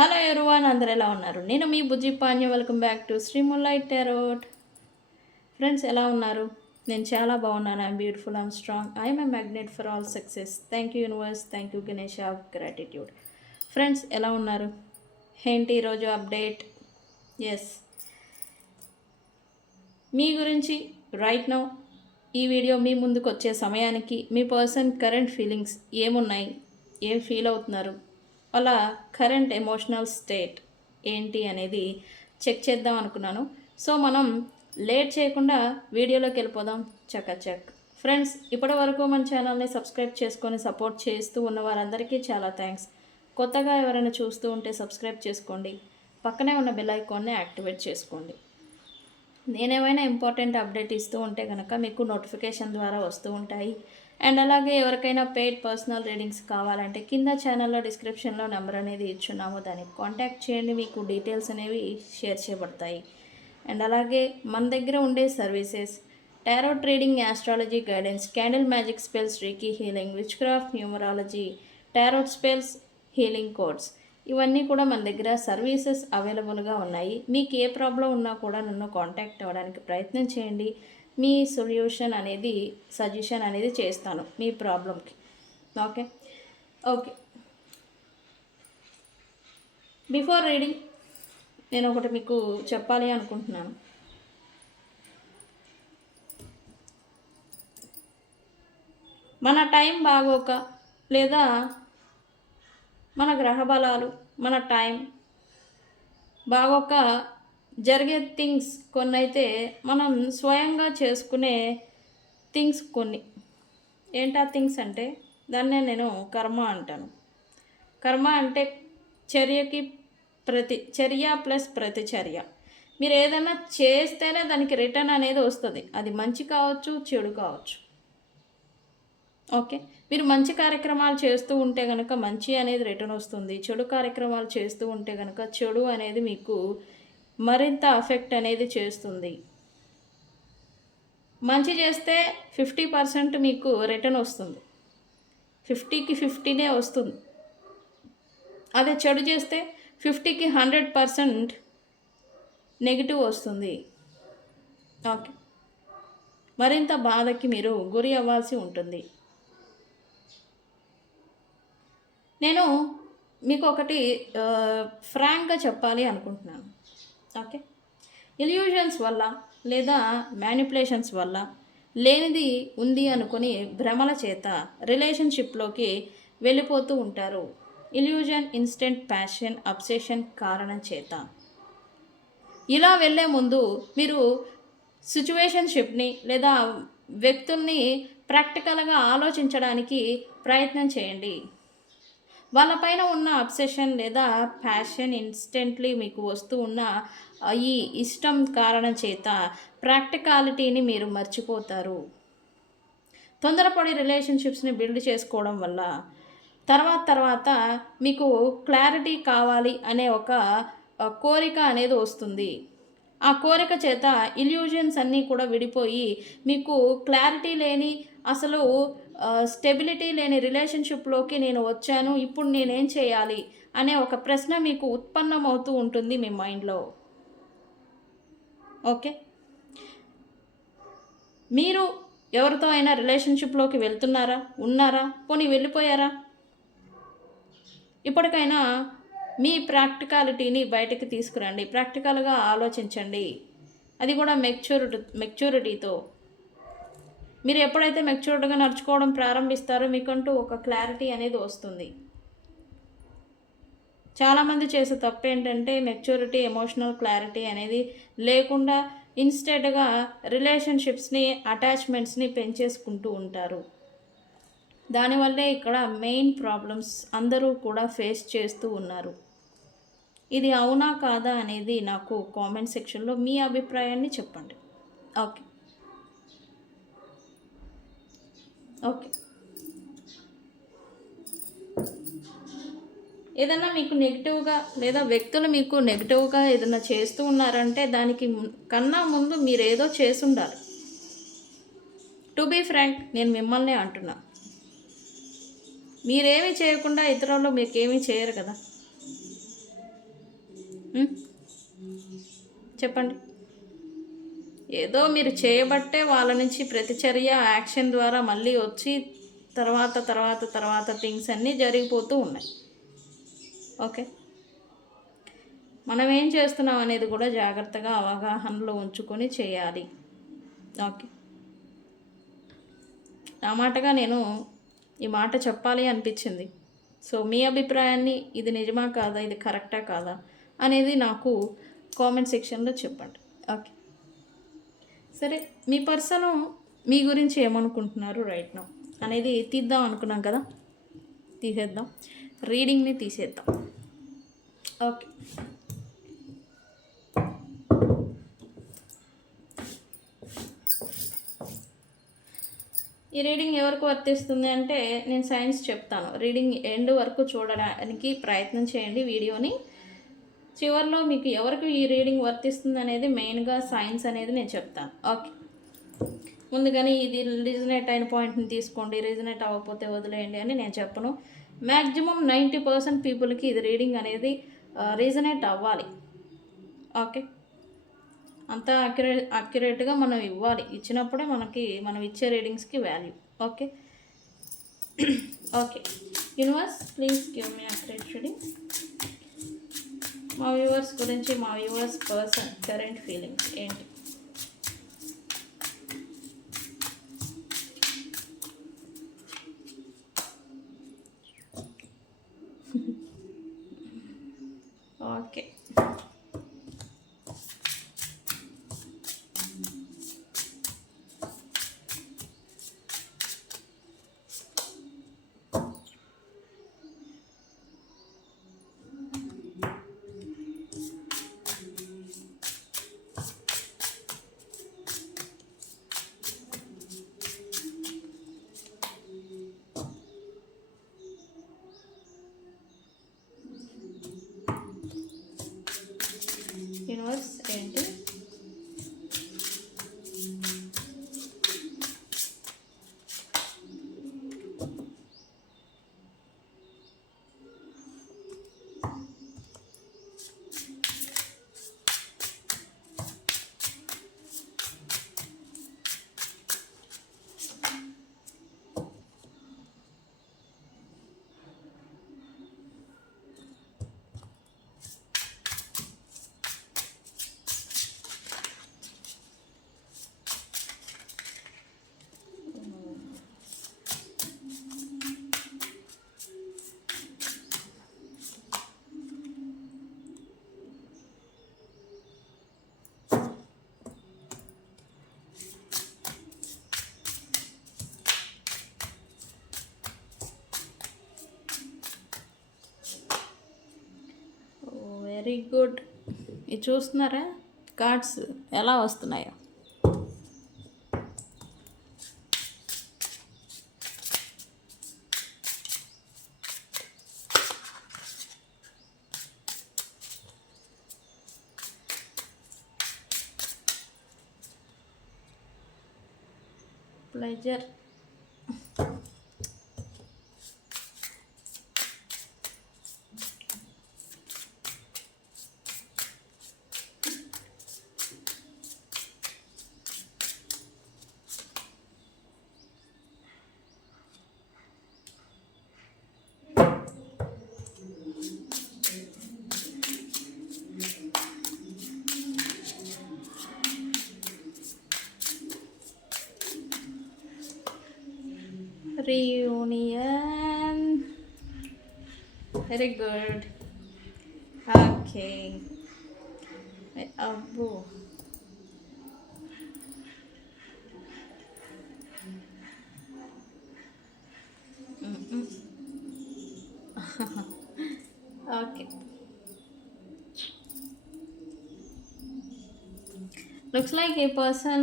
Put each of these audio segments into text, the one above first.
Hello everyone, అందరు ఎలా ఉన్నారు? నేను మీ Bujji Panya. Welcome back to Shri moonlight tarot. Friends, ఎలా ఉన్నారు? నేను చాలా బాగున్నాను. I'm beautiful, I'm strong, I'm a magnet for all success. Thank you universe, thank you Ganesh of gratitude. Friends, ఎలా ఉన్నారు? ఏంటి ఈరోజు అప్డేట్? ఎస్, మీ గురించి రైట్ నౌ ఈ వీడియో మీ ముందుకు వచ్చే సమయానికి మీ పర్సన్ కరెంట్ ఫీలింగ్స్ ఏమున్నాయి, ఏం ఫీల్ అవుతున్నారు, వాళ్ళ కరెంట్ ఎమోషనల్ స్టేట్ ఏంటి అనేది చెక్ చేద్దాం అనుకున్నాను. సో మనం లేట్ చేయకుండా వీడియోలోకి వెళ్ళిపోదాం. చకచక్. ఫ్రెండ్స్, ఇప్పటి వరకు మన ఛానల్ని సబ్స్క్రైబ్ చేసుకొని సపోర్ట్ చేస్తూ ఉన్న వారందరికీ చాలా థ్యాంక్స్. కొత్తగా ఎవరైనా చూస్తూ ఉంటే సబ్స్క్రైబ్ చేసుకోండి, పక్కనే ఉన్న బెల్ ఐకాన్ని యాక్టివేట్ చేసుకోండి. నేనేమైనా ఇంపార్టెంట్ అప్డేట్ ఇస్తూ ఉంటే కనుక మీకు నోటిఫికేషన్ ద్వారా వస్తూ ఉంటాయి. అండ్ అలాగే ఎవరికైనా పెయిడ్ పర్సనల్ రీడింగ్స్ కావాలంటే కింద ఛానల్లో డిస్క్రిప్షన్లో నెంబర్ అనేది ఇచ్చున్నాము, దానికి కాంటాక్ట్ చేయండి. మీకు డీటెయిల్స్ అనేవి షేర్ చేయబడతాయి. అండ్ అలాగే మన దగ్గర ఉండే services tarot trading, astrology guidance, candle magic spells, reiki healing, which craft, numerology, tarot spells, healing codes, ఇవన్నీ కూడా మన దగ్గర సర్వీసెస్ అవైలబుల్గా ఉన్నాయి. మీకు ఏ ప్రాబ్లం ఉన్నా కూడా నన్ను కాంటాక్ట్ అవ్వడానికి ప్రయత్నం చేయండి. మీ సొల్యూషన్ అనేది, సజెషన్ అనేది చేస్తాను మీ ప్రాబ్లంకి. ఓకే ఓకే బిఫోర్ రీడింగ్ నేను ఒకటి మీకు చెప్పాలి అనుకుంటున్నాను. మన టైం బాగోక, లేదా మన గ్రహ బలాలు, మన టైం బాగోక జరిగే థింగ్స్ కొన్ని అయితే మనం స్వయంగా చేసుకునే థింగ్స్ కొన్ని. ఏంటా థింగ్స్ అంటే దాన్నే నేను కర్మ అంటాను. కర్మ అంటే చర్యకి చర్య ప్లస్ ప్రతిచర్య. మీరు ఏదైనా చేస్తేనే దానికి రిటర్న్ అనేది వస్తుంది. అది మంచి కావచ్చు, చెడు కావచ్చు. ఓకే, మీరు మంచి కార్యక్రమాలు చేస్తూ ఉంటే కనుక మంచి అనేది రిటర్న్ వస్తుంది. చెడు కార్యక్రమాలు చేస్తూ ఉంటే కనుక చెడు అనేది మీకు మరింత అఫెక్ట్ అనేది చేస్తుంది. మంచి చేస్తే 50% మీకు రిటర్న్ వస్తుంది, 50కి 50నే వస్తుంది. అదే చెడు చేస్తే 50కి 100% నెగిటివ్ వస్తుంది. ఓకే, మరింత బాధకి మీరు గురి అవ్వాల్సి ఉంటుంది. నేను మీకు ఒకటి ఫ్రాంక్గా చెప్పాలి అనుకుంటున్నాను. ఓకే, ఇల్యూషన్స్ వల్ల లేదా మ్యానిపులేషన్స్ వల్ల లేనిది ఉంది అనుకుని భ్రమల చేత రిలేషన్షిప్లోకి వెళ్ళిపోతూ ఉంటారు. ఇల్యూజన్, ఇన్స్టెంట్ ప్యాషన్, అబ్సెషన్ కారణం చేత. ఇలా వెళ్ళే ముందు మీరు సిచ్యువేషన్షిప్ని లేదా వ్యక్తుల్ని ప్రాక్టికల్గా ఆలోచించడానికి ప్రయత్నం చేయండి. వాళ్ళపైన ఉన్న అబ్సెషన్ లేదా ప్యాషన్ ఇన్స్టెంట్లీ మీకు వస్తూ ఉన్న ఈ ఇష్టం కారణం చేత ప్రాక్టికాలిటీని మీరు మర్చిపోతారు. తొందరపడి రిలేషన్షిప్స్ని బిల్డ్ చేసుకోవడం వల్ల తర్వాత మీకు క్లారిటీ కావాలి అనే ఒక కోరిక అనేది వస్తుంది. ఆ కోరిక చేత ఇల్యూజన్స్ అన్నీ కూడా విడిపోయి మీకు క్లారిటీ లేని, అసలు స్టెబిలిటీ లేని రిలేషన్షిప్లోకి నేను వచ్చాను, ఇప్పుడు నేనేం చేయాలి అనే ఒక ప్రశ్న మీకు ఉత్పన్నమవుతూ ఉంటుంది మీ మైండ్లో. ఓకే, మీరు ఎవరితో అయినా రిలేషన్షిప్లోకి వెళ్తున్నారా, ఉన్నారా, పోనీ వెళ్ళిపోయారా? ఇప్పటికైనా మీ ప్రాక్టికాలిటీని బయటకు తీసుకురండి, ప్రాక్టికల్గా ఆలోచించండి. అది కూడా మెచ్యూరిటీతో. మీరు ఎప్పుడైతే మెచ్యూర్డ్గా నడుచుకోవడం ప్రారంభిస్తారో మీకంటూ ఒక క్లారిటీ అనేది వస్తుంది. చాలామంది చేసే తప్పు ఏంటంటే మెచ్యూరిటీ, ఎమోషనల్ క్లారిటీ అనేది లేకుండా ఇన్స్టెడ్గా రిలేషన్షిప్స్ని, అటాచ్మెంట్స్ని పెంచేసుకుంటూ ఉంటారు. దానివల్లే ఇక్కడ మెయిన్ ప్రాబ్లమ్స్ అందరూ కూడా ఫేస్ చేస్తూ ఉన్నారు. ఇది అవునా కాదా అనేది నాకు కామెంట్ సెక్షన్లో మీ అభిప్రాయాన్ని చెప్పండి. ఓకే ఓకే ఏదన్నా మీకు నెగిటివ్గా లేదా వ్యక్తులు మీకు నెగిటివ్గా ఏదైనా చేస్తూ ఉన్నారంటే దానికి కన్నా ముందు మీరు ఏదో చేసి ఉండాలి. టు బీ ఫ్రాంక్, నేను మిమ్మల్ని అంటున్నా. మీరేమీ చేయకుండా ఇతరులు మీకేమీ చేయరు కదా. ఉమ్, చెప్పండి. ఏదో మీరు చేయబట్టే వాళ్ళ నుంచి ప్రతిచర్య యాక్షన్ ద్వారా మళ్ళీ వచ్చి తర్వాత తర్వాత తర్వాత థింగ్స్ అన్నీ జరిగిపోతూ ఉన్నాయి. ఓకే, మనం ఏం చేస్తున్నాం అనేది కూడా జాగ్రత్తగా అవగాహనలో ఉంచుకొని చేయాలి. ఓకే, నా మాటగా నేను ఈ మాట చెప్పాలి అనిపించింది. సో మీ అభిప్రాయాన్ని, ఇది నిజమా కాదా, ఇది కరెక్టా కాదా అనేది నాకు కామెంట్ సెక్షన్లో చెప్పండి. ఓకే, సరే, మీ పర్సను మీ గురించి ఏమనుకుంటున్నారు రైట్ నౌ అనేది తీద్దాం అనుకున్నాం కదా, తీసేద్దాం, రీడింగ్ని తీసేద్దాం. ఓకే, ఈ రీడింగ్ ఎవరికి వర్తిస్తుంది అంటే నేను సైన్స్ చెప్తాను. రీడింగ్ ఎండ్ వరకు చూడడానికి ప్రయత్నం చేయండి వీడియోని. చివరిలో మీకు ఎవరికి ఈ రీడింగ్ వర్తిస్తుంది అనేది మెయిన్గా సైన్స్ అనేది నేను చెప్తాను. ఓకే, ముందుగానే ఇది రీజనేట్ అయిన పాయింట్ని తీసుకోండి, రీజనేట్ అవ్వకపోతే వదిలేయండి అని నేను చెప్పను. మ్యాక్సిమం 90% పీపుల్కి ఇది రీడింగ్ అనేది రీజనేట్ అవ్వాలి. ఓకే, అంత అక్యురేట్గా మనం ఇవ్వాలి. ఇచ్చినప్పుడే మనకి మనం ఇచ్చే రీడింగ్స్కి value. Okay okay, universe please give me accurate reading. మా వ్యూవర్స్ గురించి, మా వ్యూవర్స్ పర్సన్ కరెంట్ ఫీలింగ్స్ ఏంటి? ఓకే, యూనివర్స్ ఏంటి? Very good. ఇది చూస్తున్నారా కార్డ్స్ ఎలా వస్తున్నాయో? Pleasure, reunion. Very good. Okay. Abbu. Okay. Looks like a person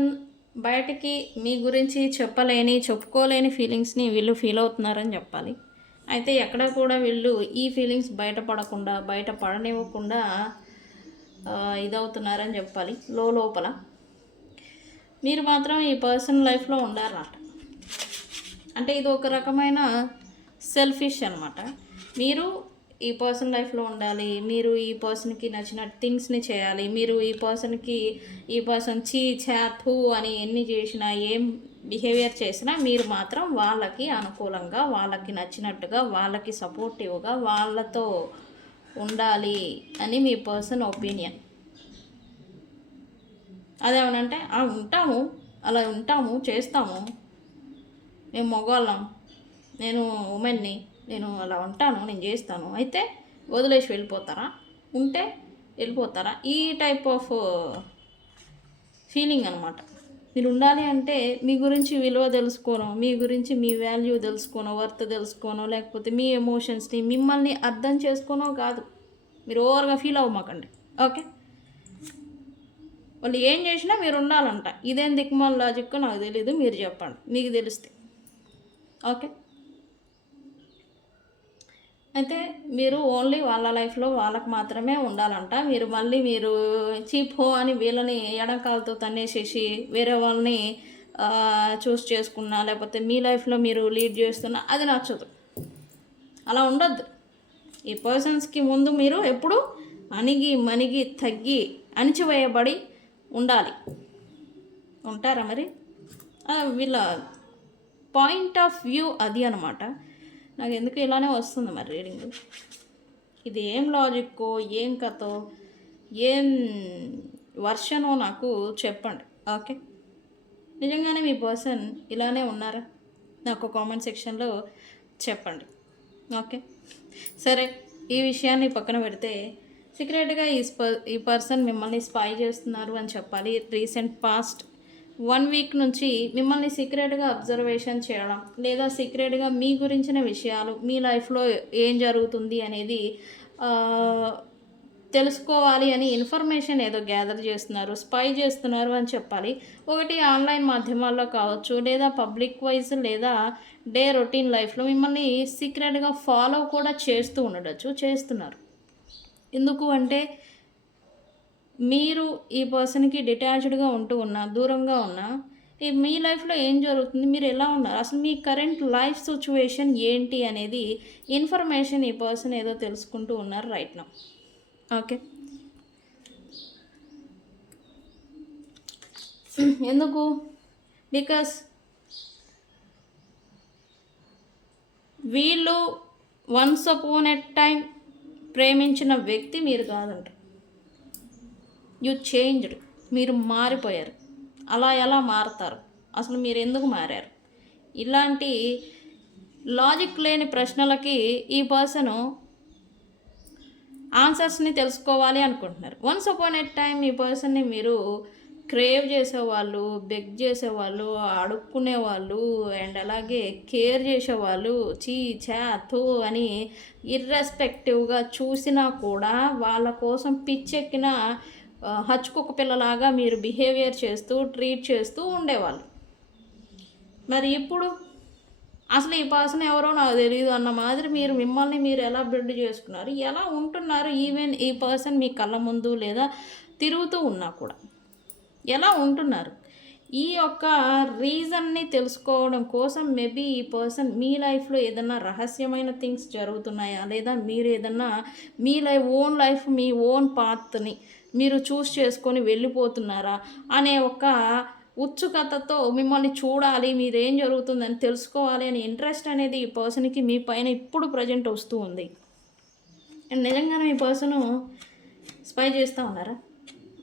బయటికి మీ గురించి చెప్పుకోలేని ఫీలింగ్స్ని వీళ్ళు ఫీల్ అవుతున్నారని చెప్పాలి. అయితే ఎక్కడ కూడా వీళ్ళు ఈ ఫీలింగ్స్ బయట పడనివ్వకుండా ఇదవుతున్నారని చెప్పాలి. లోపల మీరు మాత్రం ఈ పర్సన్ లైఫ్లో ఉండాలన్నమాట. అంటే ఇది ఒక రకమైన సెల్ఫిష్ అనమాట. మీరు ఈ పర్సన్ లైఫ్లో ఉండాలి, మీరు ఈ పర్సన్కి నచ్చిన థింగ్స్ని చేయాలి, మీరు ఈ పర్సన్ చీ ఛా థూ అని ఎన్ని చేసినా ఏం బిహేవియర్ చేసినా మీరు మాత్రం వాళ్ళకి అనుకూలంగా, వాళ్ళకి నచ్చినట్టుగా, వాళ్ళకి సపోర్టివ్గా వాళ్ళతో ఉండాలి అని మీ పర్సన్ ఒపీనియన్. అదేమనంటే ఉంటాము, అలా ఉంటాము, చేస్తాము, మేము మగవాళ్ళం, నేను ఉమెన్ని, నేను అలా ఉంటాను, నేను చేస్తాను, అయితే వదిలేసి వెళ్ళిపోతారా, ఉంటే వెళ్ళిపోతారా, ఈ టైప్ ఆఫ్ ఫీలింగ్ అనమాట. మీరు ఉండాలి అంటే మీ గురించి విలువ తెలుసుకోను, మీ గురించి మీ వాల్యూ తెలుసుకోను, వర్త్ తెలుసుకోను, లేకపోతే మీ ఎమోషన్స్ని మిమ్మల్ని అర్థం చేసుకోనో కాదు. మీరు ఓవర్గా ఫీల్ అవ్వమాకండి, ఓకే? వాళ్ళు ఏం చేసినా మీరు ఉండాలంట. ఇదేం దిక్కుమాల లాజిక్ నాకు తెలీదు, మీరు చెప్పండి, మీకు తెలిస్తే, ఓకే? అయితే మీరు ఓన్లీ వాళ్ళ లైఫ్లో వాళ్ళకి మాత్రమే ఉండాలంట. మీరు చీప్ హో అని వీళ్ళని ఎడంకాలతో తన్నేసేసి వేరే వాళ్ళని చూస్ చేసుకున్నా, లేకపోతే మీ లైఫ్లో మీరు లీడ్ చేస్తున్నా అది నచ్చదు. అలా ఉండొద్దు. ఈ పర్సన్స్కి ముందు మీరు ఎప్పుడు మనిగి తగ్గి అణిచివేయబడి ఉండాలి. ఉంటారా మరి? వీళ్ళ పాయింట్ ఆఫ్ వ్యూ అది అనమాట. నాకు ఎందుకు ఇలానే వస్తుంది మరి రీడింగ్. ఇది ఏం లాజిక్కో, ఏం కథో, ఏం వర్షనో నాకు చెప్పండి, ఓకే? నిజంగానే మీ పర్సన్ ఇలానే ఉన్నారా? నాకు కామెంట్ సెక్షన్లో చెప్పండి, ఓకే? సరే, ఈ విషయాన్ని పక్కన పెడితే సీక్రెట్గా ఈ పర్సన్ మిమ్మల్ని స్పై చేస్తున్నారు అని చెప్పాలి. రీసెంట్ పాస్ట్ 1 వీక్ నుంచి మిమ్మల్ని సీక్రెట్గా అబ్జర్వేషన్ చేయడం, లేదా సీక్రెట్గా మీ గురించిన విషయాలు, మీ లైఫ్లో ఏం జరుగుతుంది అనేది తెలుసుకోవాలి అని ఇన్ఫర్మేషన్ ఏదో గ్యాదర్ చేస్తున్నారు, స్పై చేస్తున్నారు అని చెప్పాలి. ఒకటి ఆన్లైన్ మాధ్యమాల్లో కావచ్చు, లేదా పబ్లిక్ వైజ్, లేదా డే రొటీన్ లైఫ్లో మిమ్మల్ని సీక్రెట్గా ఫాలో కూడా చేస్తున్నారు. ఎందుకు అంటే మీరు ఈ పర్సన్కి డిటాచ్డ్గా దూరంగా ఉన్నా మీ లైఫ్లో ఏం జరుగుతుంది, మీరు ఎలా ఉన్నారు, అసలు మీ కరెంట్ లైఫ్ సిచ్యువేషన్ ఏంటి అనేది ఇన్ఫర్మేషన్ ఈ పర్సన్ ఏదో తెలుసుకుంటూ ఉన్నారు రైట్ నౌ, ఓకే? ఎందుకు? బికాస్ వీళ్ళు వన్స్ అపాన్ ఎ టైం ప్రేమించిన వ్యక్తి మీరు కాదంట. యు చేంజ్డ్, మీరు మారిపోయారు. అలా ఎలా మారుతారు, అసలు మీరు ఎందుకు మారారు? ఇలాంటి లాజిక్ లేని ప్రశ్నలకి ఈ పర్సను ఆన్సర్స్ని తెలుసుకోవాలి అనుకుంటున్నారు. వన్స్ అపాన్ ఎ టైం ఈ పర్సన్ని మీరు క్రేవ్ చేసేవాళ్ళు, బెగ్ చేసేవాళ్ళు, అడుక్కునేవాళ్ళు, అండ్ అలాగే కేర్ చేసేవాళ్ళు, చీ ఛా థూ అని ఇర్రెస్పెక్టివ్గా చూసినా కూడా వాళ్ళ కోసం పిచ్చెక్కిన హచ్చుకుక్క పిల్లలాగా మీరు బిహేవియర్ చేస్తూ ట్రీట్ చేస్తూ ఉండేవాళ్ళు. మరి ఇప్పుడు అసలు ఈ పర్సన్ ఎవరో నాకు తెలియదు అన్న మాదిరి మిమ్మల్ని మీరు ఎలా బిల్డ్ చేసుకున్నారు, ఎలా ఉంటున్నారు, ఈవెన్ ఈ పర్సన్ మీ కళ్ళ ముందు లేదా తిరుగుతూ ఉన్నా కూడా ఎలా ఉంటున్నారు, ఈ యొక్క రీజన్ని తెలుసుకోవడం కోసం మేబీ ఈ పర్సన్ మీ లైఫ్లో ఏదన్నా రహస్యమైన థింగ్స్ జరుగుతున్నాయా, లేదా మీరు ఏదన్నా మీ ఓన్ లైఫ్, మీ ఓన్ పాత్ని మీరు చూస్ చేసుకొని వెళ్ళిపోతున్నారా అనే ఒక ఉత్సుకతతో మిమ్మల్ని చూడాలి, మీరేం జరుగుతుందని తెలుసుకోవాలి అనే ఇంట్రెస్ట్ అనేది ఈ పర్సన్కి మీ పైన ఇప్పుడు ప్రజెంట్ వస్తూ ఉంది. అండ్ నిజంగానే మీ పర్సను స్పై చేస్తూ ఉన్నారా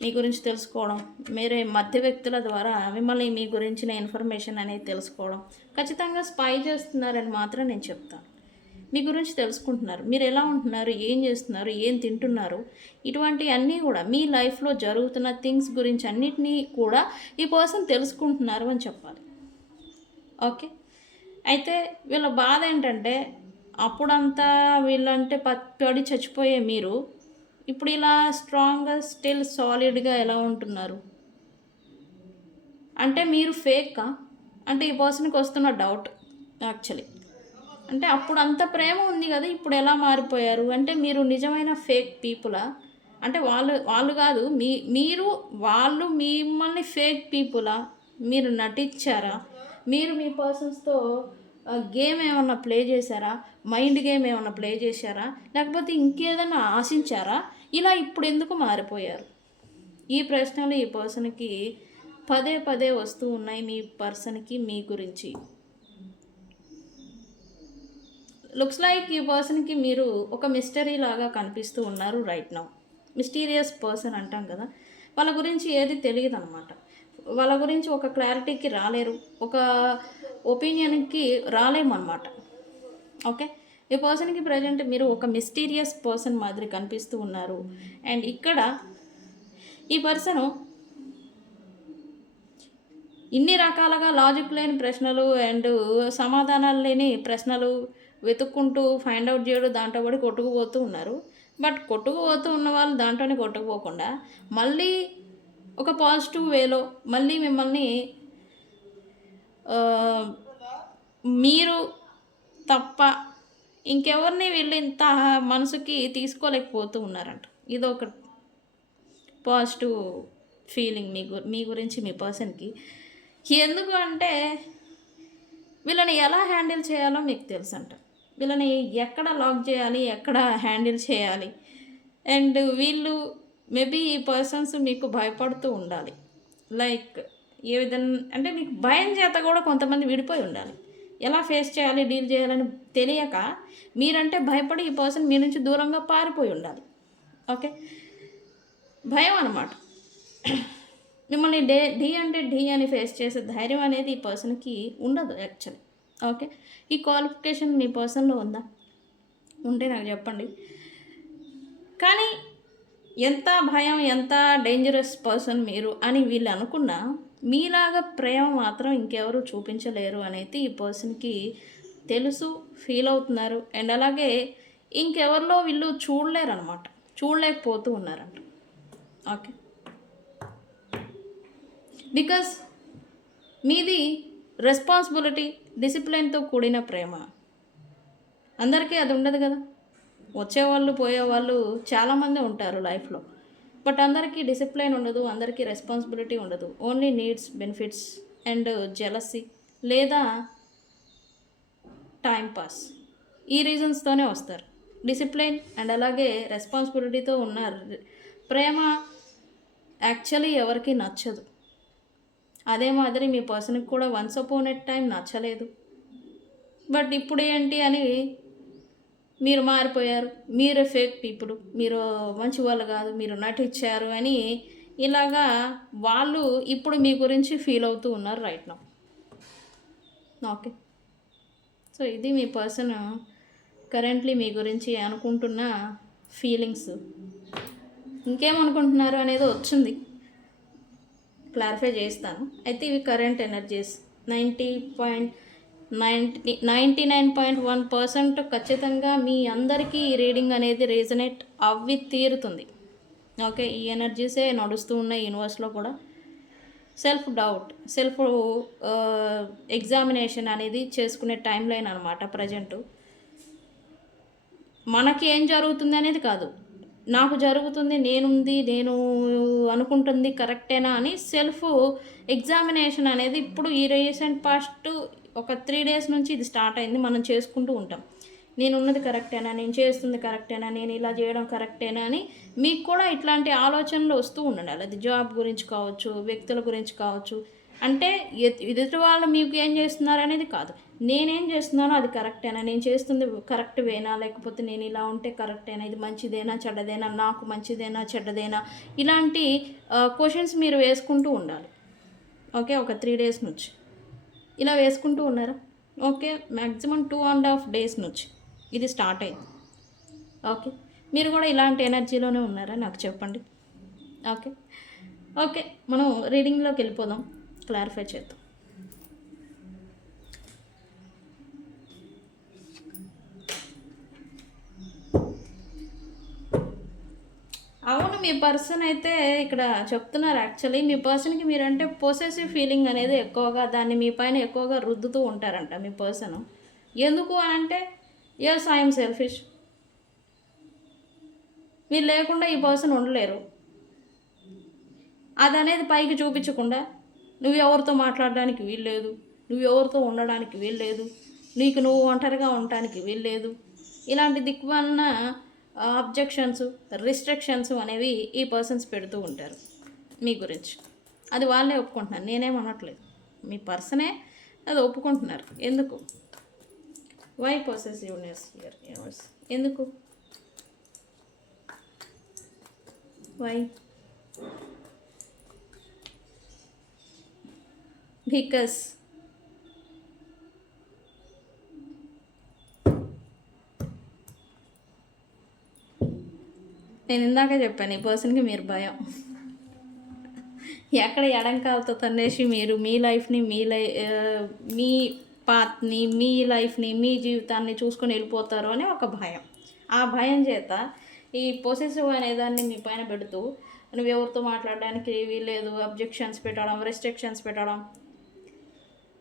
మీ గురించి తెలుసుకోవడం, మీరే మధ్య వ్యక్తుల ద్వారా మిమ్మల్ని మీ గురించిన ఇన్ఫర్మేషన్ అనేది తెలుసుకోవడం, ఖచ్చితంగా స్పై చేస్తున్నారని మాత్రం నేను చెప్తాను. మీ గురించి తెలుసుకుంటున్నారు, మీరు ఎలా ఉంటున్నారు, ఏం చేస్తున్నారు, ఏం తింటున్నారు, ఇటువంటి అన్నీ కూడా మీ లైఫ్లో జరుగుతున్న థింగ్స్ గురించి అన్నిటినీ కూడా ఈ పర్సన్ తెలుసుకుంటున్నారు అని చెప్పాలి, ఓకే? అయితే వీళ్ళ బాధ ఏంటంటే అప్పుడంతా వీళ్ళంటే పడి చచ్చిపోయే మీరు ఇప్పుడు ఇలా స్ట్రాంగ్గా స్టిల్ సాలిడ్గా ఎలా ఉంటున్నారు అంటే మీరు ఫేకా అంటే ఈ పర్సన్కి వస్తున్న డౌట్ యాక్చువల్లీ. అంటే అప్పుడు అంత ప్రేమ ఉంది కదా, ఇప్పుడు ఎలా మారిపోయారు అంటే మీరు నిజమైన ఫేక్ పీపులా? అంటే వాళ్ళు కాదు, వాళ్ళు మిమ్మల్ని ఫేక్ పీపులా? మీరు నటించారా? మీరు మీ పర్సన్స్తో గేమ్ ఏమన్నా ప్లే చేశారా, మైండ్ గేమ్ ఏమన్నా ప్లే చేశారా, లేకపోతే ఇంకేదైనా ఆశించారా, ఇలా ఇప్పుడు ఎందుకు మారిపోయారు? ఈ ప్రశ్నలు ఈ పర్సన్కి పదే పదే వస్తూ ఉన్నాయి మీ పర్సన్కి మీ గురించి. లుక్స్ లైక్ ఈ పర్సన్కి మీరు ఒక మిస్టరీ లాగా కనిపిస్తూ ఉన్నారు రైట్ నౌ. మిస్టీరియస్ పర్సన్ అంటాం కదా, వాళ్ళ గురించి ఏది తెలియదు అనమాట. వాళ్ళ గురించి ఒక క్లారిటీకి రాలేరు, ఒక ఒపీనియన్కి రాలేమన్నమాట. ఓకే, ఈ పర్సన్కి ప్రజెంట్ మీరు ఒక మిస్టీరియస్ పర్సన్ మాదిరి కనిపిస్తూ ఉన్నారు. అండ్ ఇక్కడ ఈ పర్సను ఇన్ని రకాలుగా లాజిక్ లేని ప్రశ్నలు అండ్ సమాధానాలు లేని ప్రశ్నలు వెతుక్కుంటూ ఫైండ్ అవుట్ చేయడం, దాంట్లో పడి కొట్టుకుపోతూ ఉన్నారు. బట్ కొట్టుకుపోతూ ఉన్న వాళ్ళు దాంట్లోనే కొట్టుకుపోకుండా మళ్ళీ ఒక పాజిటివ్ వేలో మళ్ళీ మిమ్మల్ని మీరు తప్ప ఇంకెవరిని వీళ్ళు ఇంత మనసుకి తీసుకోలేకపోతూ ఉన్నారంట. ఇదొక పాజిటివ్ ఫీలింగ్ మీ గురించి మీ పర్సన్కి. ఎందుకు అంటే వీళ్ళని ఎలా హ్యాండిల్ చేయాలో మీకు తెలుసు అంట. వీళ్ళని ఎక్కడ లాక్ చేయాలి, ఎక్కడ హ్యాండిల్ చేయాలి. అండ్ వీళ్ళు మేబీ ఈ పర్సన్స్ మీకు భయపడుతూ ఉండాలి. లైక్ ఏ విధంగా అంటే మీకు భయం చేత కూడా కొంతమంది విడిపోయి ఉండాలి. ఎలా ఫేస్ చేయాలి, డీల్ చేయాలని తెలియక మీరంటే భయపడి ఈ పర్సన్ మీ నుంచి దూరంగా పారిపోయి ఉండాలి. ఓకే, భయం అన్నమాట. మిమ్మల్ని ఢీ అంటే ఢీ అని ఫేస్ చేసే ధైర్యం అనేది ఈ పర్సన్కి ఉండదు యాక్చువల్లీ. ఓకే, ఈ క్వాలిఫికేషన్ మీ పర్సన్లో ఉందా? ఉంటే నాకు చెప్పండి. కానీ ఎంత భయం, ఎంత డేంజరస్ పర్సన్ మీరు అని వీళ్ళు అనుకున్నా మీలాగా ప్రేమ మాత్రం ఇంకెవరు చూపించలేరు అనేది ఈ పర్సన్కి తెలుసు, ఫీల్ అవుతున్నారు. అండ్ అలాగే ఇంకెవరిలో వీళ్ళు చూడలేరు అనమాట, చూడలేకపోతూ ఉన్నారంట. ఓకే, బికాస్ మీది రెస్పాన్సిబిలిటీ, డిసిప్లిన్తో కూడిన ప్రేమ. అందరికీ అది ఉండదు కదా. వచ్చేవాళ్ళు పోయేవాళ్ళు చాలామంది ఉంటారు లైఫ్లో, బట్ అందరికీ డిసిప్లిన్ ఉండదు, అందరికీ రెస్పాన్సిబిలిటీ ఉండదు. Only needs, benefits and jealousy లేదా టైంపాస్, ఈ రీజన్స్తోనే వస్తారు. డిసిప్లిన్ అండ్ అలాగే రెస్పాన్సిబిలిటీతో ఉన్న ప్రేమ యాక్చువల్లీ ఎవరికి నచ్చదు. అదే మాదిరి మీ పర్సన్కి కూడా వన్స్ అపాన్ ఎ టైం నచ్చలేదు. బట్ ఇప్పుడు ఏంటి అని మీరు మారిపోయారు, మీరు ఫేక్ పీపుల్, మీరు మంచి వాళ్ళు కాదు, మీరు నటించారు అని ఇలాగా వాళ్ళు ఇప్పుడు మీ గురించి ఫీల్ అవుతూ ఉన్నారు రైట్ నౌ. ఓకే, సో ఇది మీ పర్సన్ కరెంట్లీ మీ గురించి అనుకుంటున్న ఫీలింగ్స్. ఇంకేమనుకుంటున్నారు అనేది వచ్చింది, క్లారిఫై చేస్తాను. అయితే ఇవి కరెంట్ ఎనర్జీస్. 99.1% ఖచ్చితంగా మీ అందరికీ ఈ రీడింగ్ అనేది రీజనేట్ అవ్వి తీరుతుంది. ఓకే, ఈ ఎనర్జీసే నడుస్తూ ఉన్నాయి యూనివర్స్లో కూడా. సెల్ఫ్ డౌట్, సెల్ఫ్ ఎగ్జామినేషన్ అనేది చేసుకునే టైం లైన్ అనమాట ప్రజెంటు. మనకి ఏం జరుగుతుంది అనేది కాదు, నాకు జరుగుతుంది, నేను అనుకుంటుంది కరెక్టేనా అని సెల్ఫ్ ఎగ్జామినేషన్ అనేది ఇప్పుడు ఈ రీసెంట్ పాస్ట్ ఒక 3 days నుంచి ఇది స్టార్ట్ అయింది. మనం చేసుకుంటూ ఉంటాం, నేను ఉన్నది కరెక్టేనా, నేను చేస్తుంది కరెక్టేనా, నేను ఇలా చేయడం కరెక్టేనా అని మీకు కూడా ఇట్లాంటి ఆలోచనలు వస్తూ ఉండాలి. అది జాబ్ గురించి కావచ్చు, వ్యక్తుల గురించి కావచ్చు. అంటే ఎదుటి వాళ్ళు మీకు ఏం చేస్తున్నారు అనేది కాదు, నేనేం చేస్తున్నానో అది కరెక్టేనా, నేను చేస్తుంది కరెక్ట్ వేనా, లేకపోతే నేను ఇలా ఉంటే కరెక్టేనా, ఇది మంచిదేనా చెడ్డదేనా, నాకు మంచిదేనా చెడ్డదేనా, ఇలాంటి క్వశ్చన్స్ మీరు వేసుకుంటూ ఉండాలి. ఓకే, ఒక 3 days నుంచి ఇలా వేసుకుంటూ ఉన్నారా? ఓకే, మ్యాక్సిమం 2.5 days నుంచి ఇది స్టార్ట్ అయింది. ఓకే, మీరు కూడా ఇలాంటి ఎనర్జీలోనే ఉన్నారా నాకు చెప్పండి. ఓకే ఓకే, మనం రీడింగ్లోకి వెళ్ళిపోదాం, క్లారిఫై చేద్దాం. అవును, మీ పర్సన్ అయితే ఇక్కడ చెప్తున్నారు యాక్చువల్లీ మీ పర్సన్కి మీరంటే పొసెసివ్ ఫీలింగ్ అనేది ఎక్కువగా, దాన్ని మీ పైన ఎక్కువగా రుద్దుతూ ఉంటారంట మీ పర్సన్. ఎందుకు అంటే ఎస్ ఐఎమ్ సెల్ఫిష్, మీరు లేకుండా ఈ పర్సన్ ఉండలేరు. అది అనేది పైకి చూపించకుండా నువ్వు ఎవరితో మాట్లాడడానికి వీల్లేదు, నువ్వు ఎవరితో ఉండడానికి వీల్లేదు, నీకు నువ్వు ఒంటరిగా ఉండటానికి వీల్లేదు. ఇలాంటి దిక్కుమాలిన అబ్జెక్షన్స్, రిస్ట్రిక్షన్స్ అనేవి ఈ పర్సన్స్ పెడుతూ ఉంటారు మీ గురించి. అది వాళ్ళే ఒప్పుకుంటున్నారు, నేనేమనట్లేదు. మీ పర్సనే అది ఒప్పుకుంటున్నారు. ఎందుకు? Why possessiveness here universe? ఎందుకు? వై? బికాస్ నేను ఇందాకే చెప్పాను, ఈ పర్సన్కి మీరు భయం. ఎక్కడ ఎడంకాలతో తన్నేసి మీరు మీ లైఫ్ని మీ పాత్ని, మీ లైఫ్ని, మీ జీవితాన్ని చూసుకొని వెళ్ళిపోతారు అనే ఒక భయం. ఆ భయం చేత ఈ పొసెసివ్ అనేదాన్ని మీ పైన పెడుతూ నువ్వు ఎవరితో మాట్లాడడానికి వీల్లేదు, అబ్జెక్షన్స్ పెట్టడం, రెస్ట్రిక్షన్స్ పెట్టడం,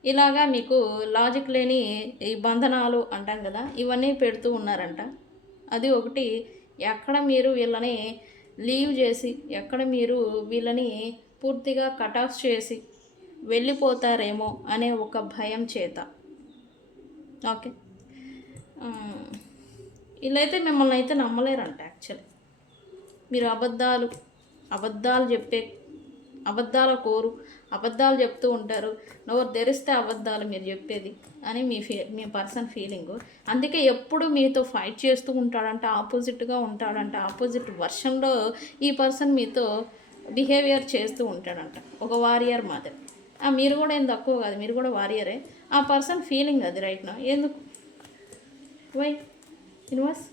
ఇలాగా మీకు లాజిక్ లేని ఈ బంధనాలు అంటాం కదా, ఇవన్నీ పెడుతూ ఉన్నారంట. అది ఒకటి. ఎక్కడ మీరు వీళ్ళని లీవ్ చేసి, ఎక్కడ మీరు వీళ్ళని పూర్తిగా కట్ ఆఫ్ చేసి వెళ్ళిపోతారేమో అనే ఒక భయం చేత. ఓకే, వీళ్ళైతే మిమ్మల్ని అయితే నమ్మలేరంట. యాక్చువల్లీ మీరు అబద్ధాలు చెప్పే, అబద్ధాల కోరు, అబద్ధాలు చెప్తూ ఉంటారు. నోరు తెరిస్తే అబద్ధాలు మీరు చెప్పేది అని మీ పర్సన్ ఫీలింగు. అందుకే ఎప్పుడు మీతో ఫైట్ చేస్తూ ఉంటాడంట, ఆపోజిట్గా ఉంటాడంట, ఆపోజిట్ వర్షన్లో ఈ పర్సన్ మీతో బిహేవియర్ చేస్తూ ఉంటాడంట, ఒక వారియర్ మాదిరి. మీరు కూడా ఏం తక్కువ కాదు, మీరు కూడా వారియరే. ఆ పర్సన్ ఫీలింగ్ అది రైట్ నా. ఎందుకు? Why universe?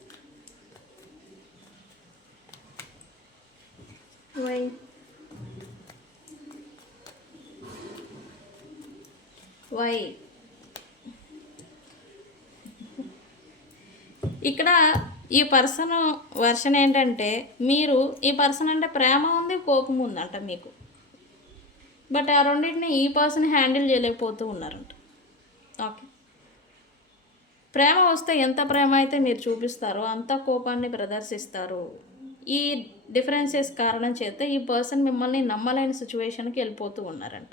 వై? వై? ఇక్కడ ఈ పర్సన్ వర్షన్ ఏంటంటే, మీరు ఈ పర్సన్ అంటే ప్రేమ ఉంది, కోపం ఉందంట మీకు. బట్ ఆ రెండింటిని ఈ పర్సన్ హ్యాండిల్ చేయలేకపోతూ ఉన్నారంట. ఓకే, ప్రేమ వస్తే ఎంత ప్రేమ అయితే మీరు చూపిస్తారో అంత కోపాన్ని ప్రదర్శిస్తారు. ఈ డిఫరెన్సెస్ కారణం చేత ఈ పర్సన్ మిమ్మల్ని నమ్మలేని సిచ్యువేషన్కి వెళ్ళిపోతూ ఉన్నారంట.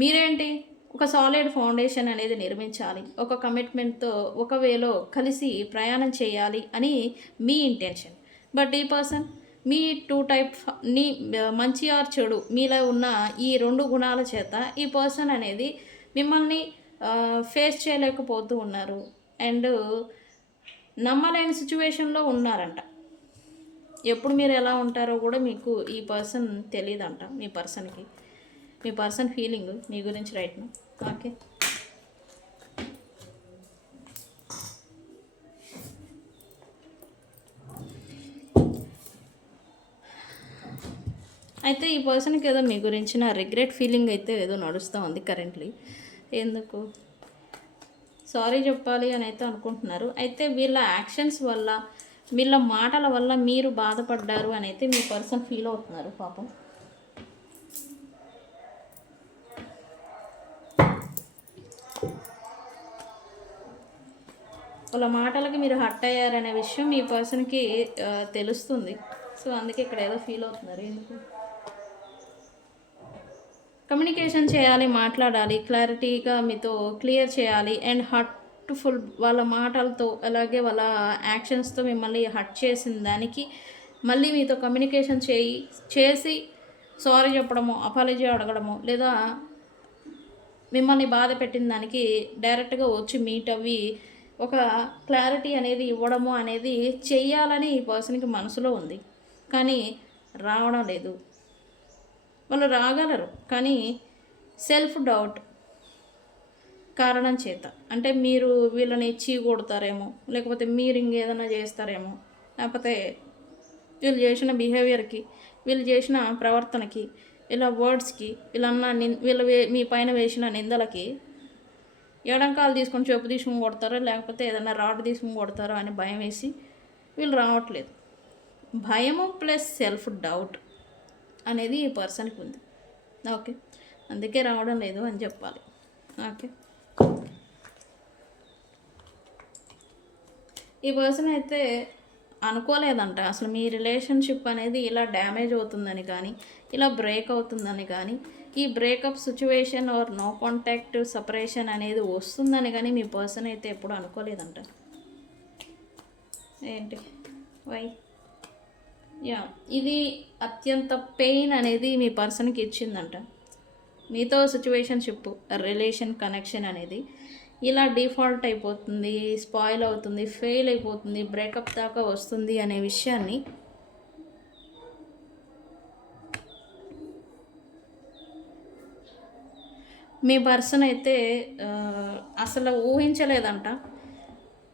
మీరేంటి, ఒక సాలిడ్ ఫౌండేషన్ అనేది నిర్మించాలి, ఒక కమిట్మెంట్తో ఒక వేలో కలిసి ప్రయాణం చేయాలి అని మీ ఇంటెన్షన్. బట్ ఈ పర్సన్ మీ నీ మంచి ఆర్ చెడు మీలో ఉన్న ఈ రెండు గుణాల చేత ఈ పర్సన్ అనేది మిమ్మల్ని ఫేస్ చేయలేకపోతూ ఉన్నారు అండ్ నమ్మలేని సిచ్యువేషన్లో ఉన్నారంట. ఎప్పుడు మీరు ఎలా ఉంటారో కూడా మీకు ఈ పర్సన్ తెలియదంట. మీ పర్సన్ ఫీలింగ్ మీ గురించి రైట్ నా. ఓకే, అయితే ఈ పర్సన్కి ఏదో మీ గురించిన రిగ్రెట్ ఫీలింగ్ అయితే ఏదో నడుస్తూ ఉంది కరెంట్లీ. ఎందుకు సారీ చెప్పాలి అని అయితే అనుకుంటున్నారు. అయితే వీళ్ళ యాక్షన్స్ వల్ల, వీళ్ళ మాటల వల్ల మీరు బాధపడ్డారు అని అయితే మీ పర్సన్ ఫీల్ అవుతున్నారు పాపం. వాళ్ళ మాటలకి మీరు హర్ట్ అయ్యారనే విషయం మీ పర్సన్కి తెలుస్తుంది. సో అందుకే ఇక్కడ ఏదో ఫీల్ అవుతున్నారు. ఎందుకు? కమ్యూనికేషన్ చేయాలి, మాట్లాడాలి, క్లారిటీగా మీతో క్లియర్ చేయాలి అండ్ హర్ట్ఫుల్ వాళ్ళ మాటలతో అలాగే వాళ్ళ యాక్షన్స్తో మిమ్మల్ని హర్ట్ చేసిన దానికి మళ్ళీ మీతో కమ్యూనికేషన్ చేసి సారీ చెప్పడము, అపాలజీ అడగడము, లేదా మిమ్మల్ని బాధ పెట్టిన దానికి డైరెక్ట్గా వచ్చి మీట్ అవ్వి ఒక క్లారిటీ అనేది ఇవ్వడము అనేది చెయ్యాలని ఈ పర్సన్కి మనసులో ఉంది, కానీ రావడం లేదు. వాళ్ళు రాగలరు కానీ సెల్ఫ్ డౌట్ కారణం చేత, అంటే మీరు వీళ్ళని చీకొడతారేమో, లేకపోతే మీరు ఇంకేదైనా చేస్తారేమో, లేకపోతే వీళ్ళు చేసిన బిహేవియర్కి, వీళ్ళు చేసిన ప్రవర్తనకి, ఇలా వర్డ్స్కి, వీళ్ళు మీ పైన వేసిన నిందలకి ఎడంకాలు తీసుకొని చెప్పు తీసుకుని కొడతారో లేకపోతే ఏదైనా రాడ్ తీసుకుని కొడతారో అని భయం వేసి వీళ్ళు రావట్లేదు. భయము ప్లస్ సెల్ఫ్ డౌట్ అనేది ఈ పర్సన్కి ఉంది. ఓకే, అందుకే రావడం లేదు అని చెప్పాలి. ఓకే, ఈ పర్సన్ అయితే అనుకోలేదంట అసలు మీ రిలేషన్షిప్ అనేది ఇలా డ్యామేజ్ అవుతుందని కానీ, ఇలా బ్రేక్ అవుతుందని కానీ, ఈ breakup situation or no contact separation అనేది వస్తుందని కానీ మీ పర్సన్ అయితే ఎప్పుడు అనుకోలేదంట. ఏంటి వై? యా, ఇది అత్యంత పెయిన్ అనేది మీ పర్సన్కి ఇచ్చిందంట. మీతో సిచ్యువేషన్షిప్ రిలేషన్ కనెక్షన్ అనేది ఇలా డిఫాల్ట్ అయిపోతుంది, స్పాయిల్ అవుతుంది, ఫెయిల్ అయిపోతుంది, బ్రేకప్ దాకా వస్తుంది అనే విషయాన్ని మీ పర్సన్ అయితే అసలు ఊహించలేదంట.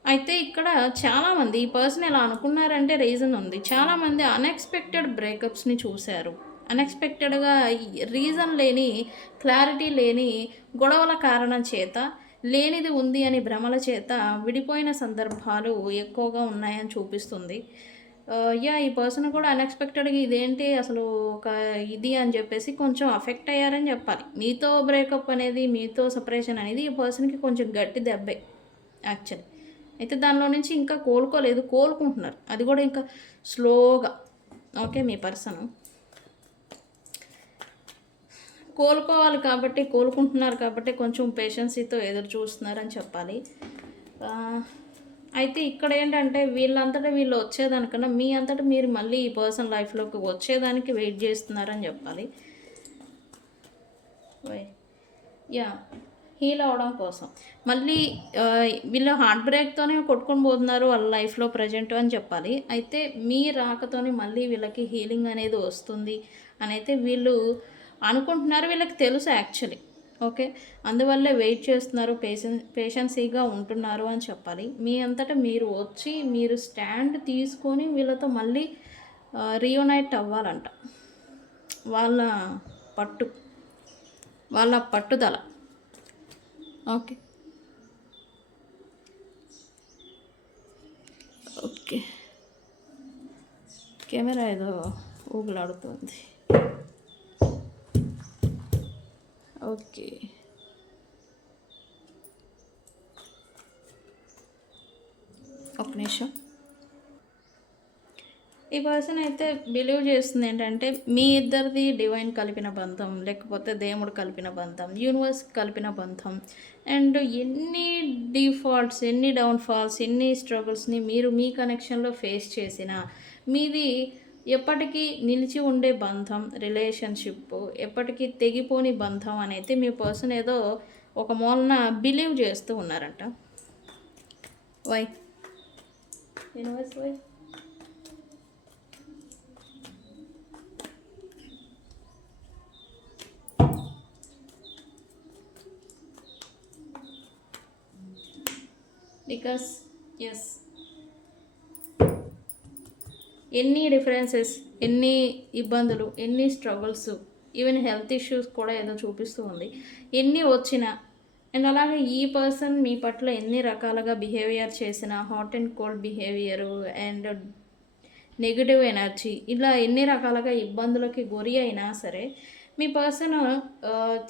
అయితే ఇక్కడ చాలామంది ఈ పర్సన్ ఎలా అనుకున్నారంటే రీజన్ ఉంది. చాలామంది అన్ఎక్స్పెక్టెడ్ బ్రేకప్స్ని చూశారు. అన్ఎక్స్పెక్టెడ్గా రీజన్ లేని, క్లారిటీ లేని గొడవల కారణం చేత, లేనిది ఉంది అని భ్రమల చేత విడిపోయిన సందర్భాలు ఎక్కువగా ఉన్నాయని చూపిస్తుంది. ఈ పర్సన్ కూడా అన్ఎక్స్పెక్టెడ్గా ఇదేంటి అసలు ఒక ఇది అని చెప్పేసి కొంచెం అఫెక్ట్ అయ్యారని చెప్పాలి. మీతో బ్రేకప్ అనేది, మీతో సపరేషన్ అనేది ఈ పర్సన్కి కొంచెం గట్టి దెబ్బే యాక్చువల్లీ. అయితే దానిలో నుంచి ఇంకా కోలుకోలేదు, కోలుకుంటున్నారు. అది కూడా ఇంకా స్లోగా. ఓకే, మీ పర్సన్ కోలుకోవాలి కాబట్టి, కోలుకుంటున్నారు కాబట్టి కొంచెం పేషెన్సీతో ఎదురు చూస్తున్నారని చెప్పాలి. అయితే ఇక్కడ ఏంటంటే వీళ్ళంతటా వీళ్ళు వచ్చేదానికన్నా మీ అంతటా మీరు మళ్ళీ ఈ పర్సన్ లైఫ్లోకి వచ్చేదానికి వెయిట్ చేస్తున్నారని చెప్పాలి. యా, హీల్ అవడం కోసం మళ్ళీ వీళ్ళు హార్ట్ బ్రేక్తోనే కొట్టుకొని పోతున్నారు వాళ్ళ లైఫ్లో ప్రజెంట్ అని చెప్పాలి. అయితే మీ రాకతోనే మళ్ళీ వీళ్ళకి హీలింగ్ అనేది వస్తుంది అని అయితే వీళ్ళు అనుకుంటున్నారు. వీళ్ళకి తెలుసు యాక్చువల్లీ. ఓకే, అందువల్లే వెయిట్ చేస్తున్నారు, పేషెన్సీగా ఉంటున్నారు అని చెప్పాలి. మీ అంతటా మీరు వచ్చి మీరు స్టాండ్ తీసుకొని వీళ్ళతో మళ్ళీ రీయునైట్ అవ్వాలంట. వాళ్ళ పట్టుదల. ఓకే ఓకే, కెమెరా ఏదో ఊగులాడుతుంది. ఓకే, ఒక నిమిషం. ఈ పర్సన్ అయితే బిలీవ్ చేస్తుంది ఏంటంటే మీ ఇద్దరిది డివైన్ కలిపిన బంధం, లేకపోతే దేవుడు కలిపిన బంధం, యూనివర్స్ కలిపిన బంధం. అండ్ ఎన్ని డిఫాల్ట్స్, ఎన్ని డౌన్ఫాల్స్, ఎన్ని స్ట్రగుల్స్ని మీరు మీ కనెక్షన్లో ఫేస్ చేసినా మీది ఎప్పటికీ నిలిచి ఉండే బంధం, రిలేషన్షిప్, ఎప్పటికీ తెగిపోని బంధం అనేది మీ పర్సన్ ఏదో ఒక మూలన బిలీవ్ చేస్తూ ఉన్నారంట. Why universe why? Because yes, ఎన్ని డిఫరెన్సెస్, ఎన్ని ఇబ్బందులు, ఎన్ని స్ట్రగుల్స్, ఈవెన్ హెల్త్ ఇష్యూస్ కూడా ఏదో చూపిస్తూ ఉంది. ఎన్ని వచ్చినా అండ్ అలాగే ఈ పర్సన్ మీ పట్ల ఎన్ని రకాలుగా బిహేవియర్ చేసినా, hot and cold behaviour and negative energy, ఇలా ఎన్ని రకాలుగా ఇబ్బందులకి గురి అయినా సరే మీ పర్సన్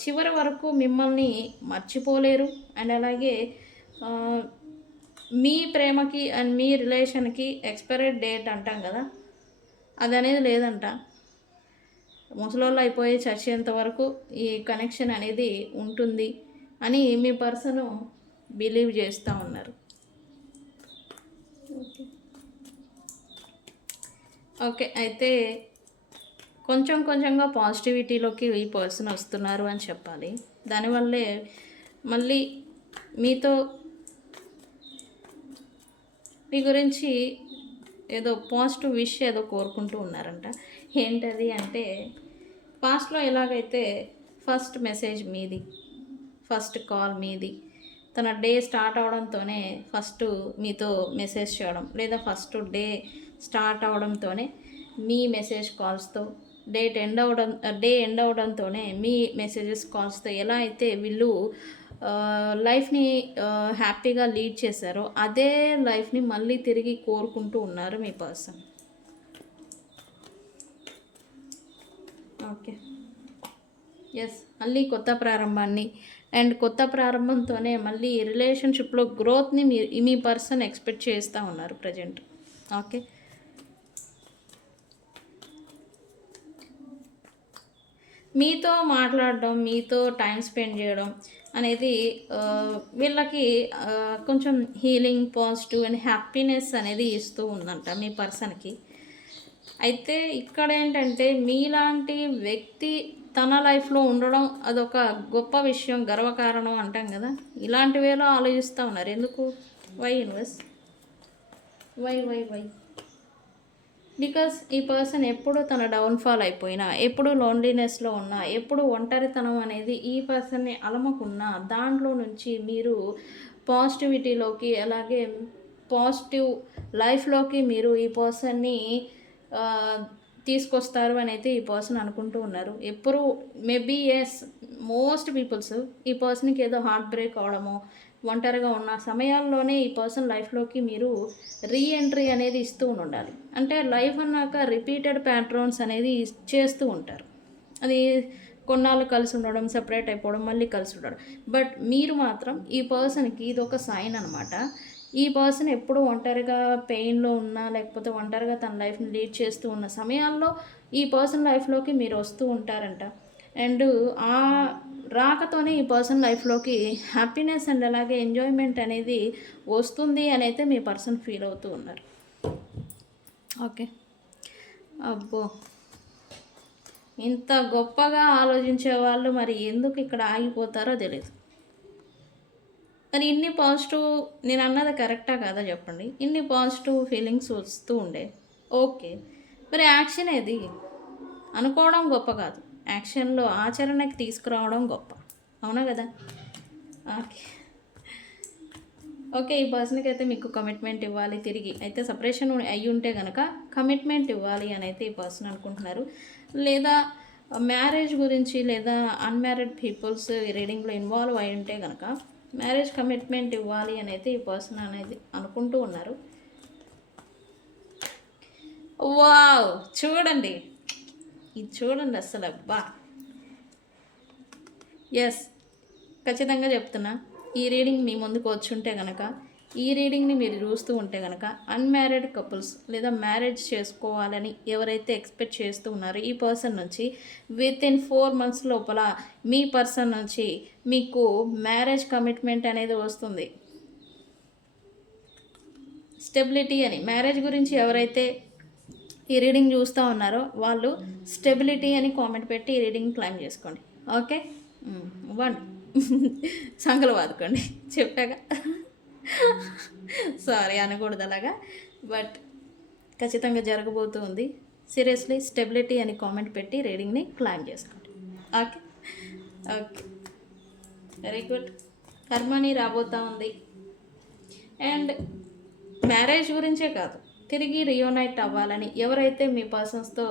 చివరి వరకు మిమ్మల్ని మర్చిపోలేరు. అండ్ అలాగే మీ ప్రేమకి అండ్ మీ రిలేషన్కి ఎక్స్పైరీ డేట్ అంటాం కదా, అది అనేది లేదంట. ముసలోళ్ళు అయిపోయి చచ్చేంత వరకు ఈ కనెక్షన్ అనేది ఉంటుంది అని మీ పర్సన్ బిలీవ్ చేస్తూ ఉన్నారు. ఓకే, అయితే కొంచెం కొంచెంగా పాజిటివిటీలోకి ఈ పర్సన్ వస్తున్నారు అని చెప్పాలి. దానివల్లే మళ్ళీ మీతో మీ గురించి ఏదో పాజిటివ్ విష్ ఏదో కోరుకుంటూ ఉన్నారంట. ఏంటది అంటే పాస్ట్లో ఎలాగైతే ఫస్ట్ మెసేజ్ మీది, ఫస్ట్ కాల్ మీది, తన డే స్టార్ట్ అవడంతోనే ఫస్ట్ మీతో మెసేజ్ చేయడం, లేదా ఫస్ట్ డే స్టార్ట్ అవడంతోనే మీ మెసేజ్ కాల్స్తో, డే ఎండ్ అవడంతోనే మీ మెసేజెస్ కాల్స్తో ఎలా అయితే వీళ్ళు లైఫ్ని హ్యాపీగా లీడ్ చేశారో అదే లైఫ్ని మళ్ళీ తిరిగి కోరుకుంటూ ఉన్నారు మీ పర్సన్. ఓకే, ఎస్, మళ్ళీ కొత్త ప్రారంభాన్ని అండ్ కొత్త ప్రారంభంతోనే మళ్ళీ రిలేషన్షిప్లో గ్రోత్ని మీ పర్సన్ ఎక్స్పెక్ట్ చేస్తూ ఉన్నారు ప్రజెంట్. ఓకే, మీతో మాట్లాడడం, మీతో టైం స్పెండ్ చేయడం అనేది వీళ్ళకి కొంచెం హీలింగ్, పాజిటివ్ అండ్ హ్యాపీనెస్ అనేది ఇస్తూ ఉందంట మీ పర్సన్‌కి. అయితే ఇక్కడేంటంటే మీలాంటి వ్యక్తి తన లైఫ్‌లో ఉండడం అదొక గొప్ప విషయం, గర్వకారణం అంటాం కదా! ఇలాంటి వేలో ఆలోచిస్తూ ఉన్నారు. ఎందుకు? Why universe? వై? బికాస్ ఈ పర్సన్ ఎప్పుడు తన డౌన్ఫాల్ అయిపోయినా, ఎప్పుడు లోన్లీనెస్లో ఉన్నా, ఎప్పుడు ఒంటరితనం అనేది ఈ పర్సన్ని అలమకున్నా, దాంట్లో నుంచి మీరు పాజిటివిటీలోకి, అలాగే పాజిటివ్ లైఫ్లోకి మీరు ఈ పర్సన్ని తీసుకొస్తారు అని అయితే ఈ పర్సన్ అనుకుంటూ ఉన్నారు. ఎప్పుడు మేబీ ఎస్, మోస్ట్ పీపుల్స్ ఈ పర్సన్కి ఏదో హార్ట్ బ్రేక్ అవడమో, ఒంటరిగా ఉన్న సమయాల్లోనే ఈ పర్సన్ లైఫ్లోకి మీరు రీఎంట్రీ అనేది ఇస్తూ ఉండాలి. అంటే లైఫ్ అన్నాక రిపీటెడ్ ప్యాట్రన్స్ అనేది చేస్తూ ఉంటారు. అది కొన్నాళ్ళు కలిసి ఉండడం, సెపరేట్ అయిపోవడం, మళ్ళీ కలిసి ఉండడం. బట్ మీరు మాత్రం ఈ పర్సన్కి ఇది ఒక సైన్ అనమాట. ఈ పర్సన్ ఎప్పుడు ఒంటరిగా పెయిన్లో ఉన్నా, లేకపోతే ఒంటరిగా తన లైఫ్ని లీడ్ చేస్తూ ఉన్న సమయాల్లో ఈ పర్సన్ లైఫ్లోకి మీరు వస్తూ ఉంటారంట. అండ్ ఆ రాకతోనే ఈ పర్సన్ లైఫ్లోకి హ్యాపీనెస్ అండ్ అలాగే ఎంజాయ్మెంట్ అనేది వస్తుంది అని అయితే మీ పర్సన్ ఫీల్ అవుతూ ఉన్నారు. ఓకే, అబ్బో, ఇంత గొప్పగా ఆలోచించే వాళ్ళు మరి ఎందుకు ఇక్కడ ఆగిపోతారో తెలియదు. మరి ఇన్ని పాజిటివ్, నేను అన్నది కరెక్టా కాదా చెప్పండి? ఇన్ని పాజిటివ్ ఫీలింగ్స్ వస్తూ ఉండే, ఓకే, మరి యాక్షన్ ఏది? అనుకోవడం గొప్ప కాదు, యాక్షన్లో ఆచరణకి తీసుకురావడం గొప్ప, అవునా కదా? ఓకే ఓకే, ఈ పర్సన్కి అయితే మీకు కమిట్మెంట్ ఇవ్వాలి తిరిగి. అయితే సపరేషన్ అయ్యి ఉంటే కనుక కమిట్మెంట్ ఇవ్వాలి అని అయితే ఈ పర్సన్ అనుకుంటున్నారు. లేదా మ్యారేజ్ గురించి, లేదా అన్మ్యారీడ్ పీపుల్స్ రీడింగ్లో ఇన్వాల్వ్ అయి ఉంటే కనుక మ్యారేజ్ కమిట్మెంట్ ఇవ్వాలి అని అయితే ఈ పర్సన్ అనేది అనుకుంటూ ఉన్నారు. వావ్, చూడండి, ఇది చూడండి అసలు, అబ్బా, ఎస్, ఖచ్చితంగా చెప్తున్నా, ఈ రీడింగ్ మీ ముందుకు వచ్చి ఉంటే కనుక, ఈ రీడింగ్ని మీరు చూస్తూ ఉంటే కనుక అన్మ్యారీడ్ కపుల్స్ లేదా మ్యారేజ్ చేసుకోవాలని ఎవరైతే ఎక్స్పెక్ట్ చేస్తూ ఉన్నారో ఈ పర్సన్ నుంచి విత్ ఇన్ 4 months లోపల మీ పర్సన్ నుంచి మీకు మ్యారేజ్ కమిట్మెంట్ అనేది వస్తుంది. స్టెబిలిటీ అని, మ్యారేజ్ గురించి ఎవరైతే ఈ రీడింగ్ చూస్తూ ఉన్నారో వాళ్ళు స్టెబిలిటీ అని కామెంట్ పెట్టి ఈ రీడింగ్ క్లైమ్ చేసుకోండి. ఓకే, ఇవ్వండి, సంగలు వాదుకోండి, చెప్పాక. సారీ, అనకూడదు అలాగా, బట్ ఖచ్చితంగా జరగబోతుంది. సీరియస్లీ స్టెబిలిటీ అని కామెంట్ పెట్టి రీడింగ్ని క్లైమ్ చేసుకోండి. Okay okay, very good. కర్మని రాబోతూ ఉంది. అండ్ మ్యారేజ్ గురించే కాదు, తిరిగి రియూనైట్ అవ్వాలని ఎవరైతే మీ పర్సన్స్తో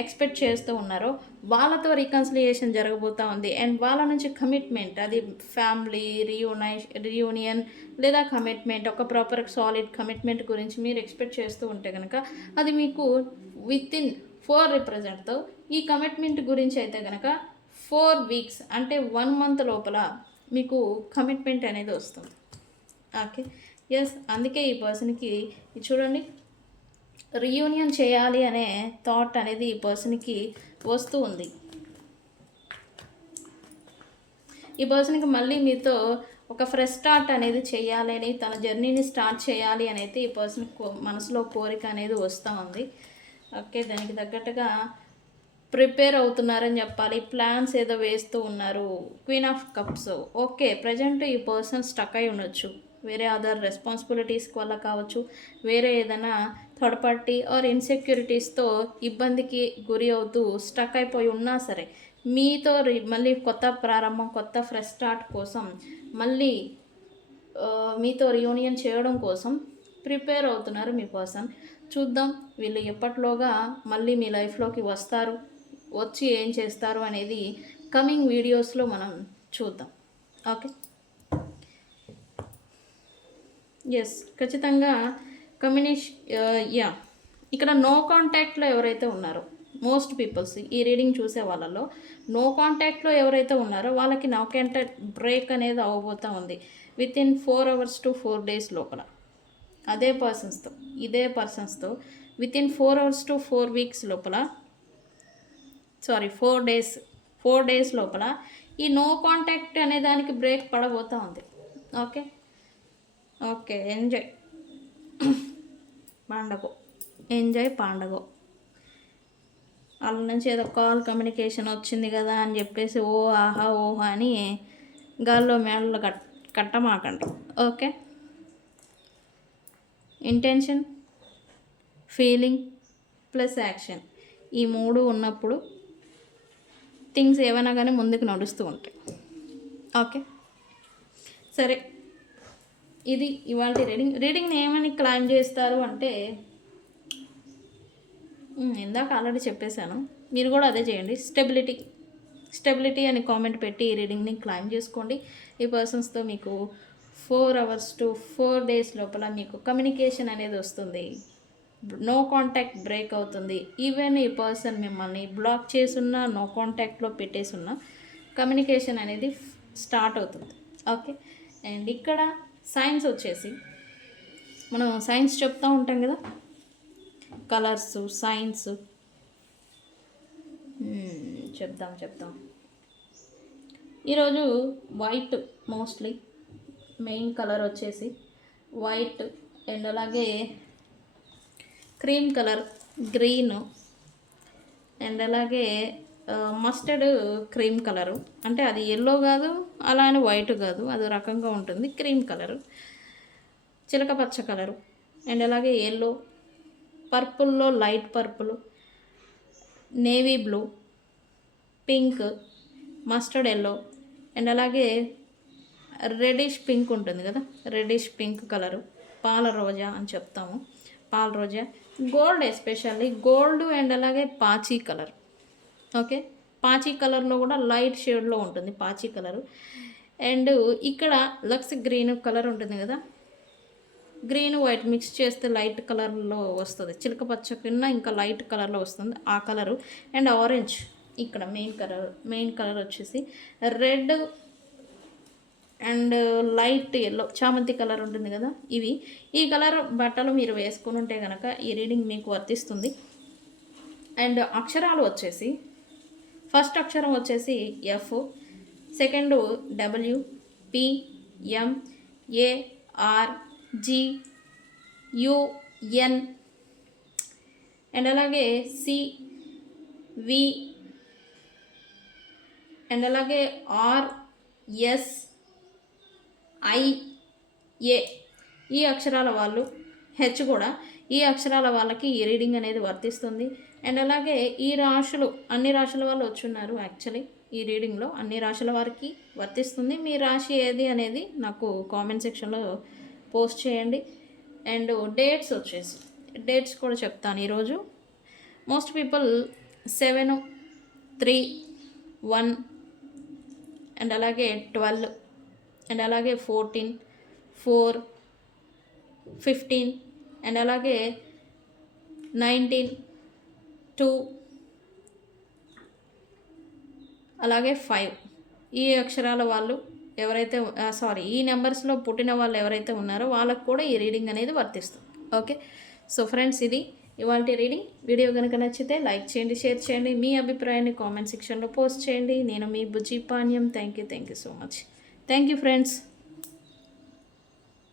ఎక్స్పెక్ట్ చేస్తూ ఉన్నారో వాళ్ళతో రీకన్సిలియేషన్ జరగబోతూ ఉంది. అండ్ వాళ్ళ నుంచి కమిట్మెంట్, అది ఫ్యామిలీ రియూనియన్ లేదా కమిట్మెంట్, ఒక ప్రాపర్ సాలిడ్ కమిట్మెంట్ గురించి మీరు ఎక్స్పెక్ట్ చేస్తూ ఉంటే కనుక అది మీకు విత్ ఇన్ 4 రిప్రజెంట్తో ఈ కమిట్మెంట్ గురించి అయితే కనుక 4 weeks అంటే 1 month లోపల మీకు కమిట్మెంట్ అనేది వస్తుంది. ఓకే, ఎస్, అందుకే ఈ పర్సన్కి చూడండి, రీయూనియన్ చేయాలి అనే థాట్ అనేది ఈ పర్సన్కి వస్తూ ఉంది. ఈ పర్సన్కి మళ్ళీ మీతో ఒక ఫ్రెష్ స్టార్ట్ అనేది చేయాలి అని, తన జర్నీని స్టార్ట్ చేయాలి అని అయితే ఈ పర్సన్ మనసులో కోరిక అనేది వస్తూ ఉంది. ఓకే, దానికి తగ్గట్టుగా ప్రిపేర్ అవుతున్నారని చెప్పాలి. ప్లాన్స్ ఏదో వేస్తూ ఉన్నారు. Queen of cups. Okay, present ఈ పర్సన్ స్టక్ అయి ఉండొచ్చు, వేరే అదర్ రెస్పాన్సిబిలిటీస్ వల్ల కావచ్చు, వేరే ఏదైనా థర్డ్ పార్టీ ఆర్ ఇన్సెక్యూరిటీస్తో ఇబ్బందికి గురి అవుతూ స్టక్ అయిపోయి ఉన్నా సరే మీతో మళ్ళీ కొత్త ప్రారంభం, కొత్త ఫ్రెష్ స్టార్ట్ కోసం మళ్ళీ మీతో రియూనియన్ చేయడం కోసం ప్రిపేర్ అవుతున్నారు మీ పర్సన్. చూద్దాం వీళ్ళు ఎప్పటిలోగా మళ్ళీ మీ లైఫ్లోకి వస్తారు, వచ్చి ఏం చేస్తారు అనేది కమింగ్ వీడియోస్లో మనం చూద్దాం. ఓకే, ఎస్, ఖచ్చితంగా యా, ఇక్కడ నో కాంటాక్ట్లో ఎవరైతే ఉన్నారో మోస్ట్ పీపుల్స్ ఈ రీడింగ్ చూసే వాళ్ళలో నో కాంటాక్ట్లో ఎవరైతే ఉన్నారో వాళ్ళకి నో కాంటాక్ట్ బ్రేక్ అనేది అవ్వబోతూ ఉంది with in 4 hours to 4 days లోపల. అదే ఇదే పర్సన్స్తో with in 4 hours to 4 weeks లోపల, 4 days, 4 డేస్ లోపల ఈ నో కాంటాక్ట్ అనే దానికి బ్రేక్ పడబోతూ ఉంది. ఓకే ఓకే ఎంజాయ్ పండగ, ఎంజాయ్ పండగ. వాళ్ళ నుంచి ఏదో కాల్ కమ్యూనికేషన్ వచ్చింది కదా అని చెప్పేసి ఓ ఆహా ఓహా అని గాల్లో మేడలు కట్టమాకండి. Okay, intention, feeling plus action ఈ 3 ఉన్నప్పుడు థింగ్స్ ఏమైనా కానీ ముందుకు నడుస్తూ ఉంటాయి. ఓకే సరే, ఇది ఇవాళ రీడింగ్ని ఏమని క్లైమ్ చేస్తారు అంటే ఇందాక ఆల్రెడీ చెప్పేశాను, మీరు కూడా అదే చేయండి. స్టెబిలిటీ అని కామెంట్ పెట్టి ఈ రీడింగ్ని క్లైమ్ చేసుకోండి. ఈ పర్సన్స్తో మీకు 4 hours to 4 days లోపల మీకు కమ్యూనికేషన్ అనేది వస్తుంది. నో కాంటాక్ట్ బ్రేక్ అవుతుంది. ఈవెన్ ఈ పర్సన్ మిమ్మల్ని బ్లాక్ చేసున్నా, నో కాంటాక్ట్లో పెట్టేసున్నా కమ్యూనికేషన్ అనేది స్టార్ట్ అవుతుంది. ఓకే, అండ్ ఇక్కడ సైన్స్ వచ్చేసి మనం సైన్స్ చెప్తూ ఉంటాం కదా, కలర్స్ సైన్స్ చెప్తాం. ఈరోజు వైట్ మోస్ట్లీ మెయిన్ కలర్ వచ్చేసి వైట్, అండ్ అలాగే క్రీమ్ కలర్, గ్రీన్, అండ్ అలాగే మస్టర్డ్ క్రీమ్ కలరు, అంటే అది ఎల్లో కాదు అలా అని వైట్ కాదు, అది రకంగా ఉంటుంది. క్రీమ్ కలరు, చిలక పచ్చ కలరు, అండ్ అలాగే ఎల్లో, పర్పుల్లో light purple, navy blue, pink, mustard yellow, and అలాగే రెడిష్ పింక్ ఉంటుంది కదా, రెడిష్ పింక్ కలరు, పాల రోజా అని చెప్తాము, పాల రోజా, గోల్డ్, ఎస్పెషల్లీ గోల్డ్, అండ్ అలాగే పాచీ కలర్. ఓకే, పాచీ కలర్లో కూడా లైట్ షేడ్లో ఉంటుంది పాచీ కలరు. అండ్ ఇక్కడ లక్స్ గ్రీన్ కలర్ ఉంటుంది కదా, గ్రీన్ వైట్ మిక్స్ చేస్తే లైట్ కలర్లో వస్తుంది, చిలక పచ్చ కింద ఇంకా లైట్ కలర్లో వస్తుంది ఆ కలరు. అండ్ ఆరెంజ్, ఇక్కడ మెయిన్ కలర్ వచ్చేసి రెడ్ అండ్ లైట్ ఎల్లో, చామంతి కలర్ ఉంటుంది కదా, ఈ కలర్ బట్టలు మీరు వేసుకొని ఉంటే కనుక ఈ రీడింగ్ మీకు వర్తిస్తుంది. అండ్ అక్షరాలు వచ్చేసి ఫస్ట్ అక్షరం వచ్చేసి F, second W, P, M, A, R, G, U, N, and అలాగే సి, వి, అండ్ అలాగే ఆర్, ఎస్, ఐ, ఏ. ఈ అక్షరాల వాళ్ళు, హెచ్ కూడా, ఈ అక్షరాల వాళ్ళకి ఈ రీడింగ్ అనేది వర్తిస్తుంది. అండ్ అలాగే ఈ రాశులు, అన్ని రాశుల వాళ్ళు వచ్చున్నారు యాక్చువల్లీ ఈ రీడింగ్లో, అన్ని రాశుల వారికి వర్తిస్తుంది. మీ రాశి ఏది అనేది నాకు కామెంట్ సెక్షన్లో పోస్ట్ చేయండి. అండ్ డేట్స్ వచ్చేసి డేట్స్ కూడా చెప్తాను ఈరోజు. మోస్ట్ పీపుల్ 7, 3, 1, అండ్ అలాగే 12, అండ్ అలాగే 14, 4, 15, అండ్ అలాగే 19, 2, అలాగే 5. ఈ అక్షరాల వాళ్ళు ఎవరైతే ఈ నెంబర్స్లో పుట్టిన వాళ్ళు ఎవరైతే ఉన్నారో వాళ్ళకు కూడా ఈ రీడింగ్ అనేది వర్తిస్తుంది. ఓకే, సో ఫ్రెండ్స్, ఇది ఇవాళ రీడింగ్. వీడియో కనుక నచ్చితే లైక్ చేయండి, షేర్ చేయండి, మీ అభిప్రాయాన్ని కామెంట్ సెక్షన్లో పోస్ట్ చేయండి. నేను మీ Bujji Panyam. Thank you so much. Thank you friends.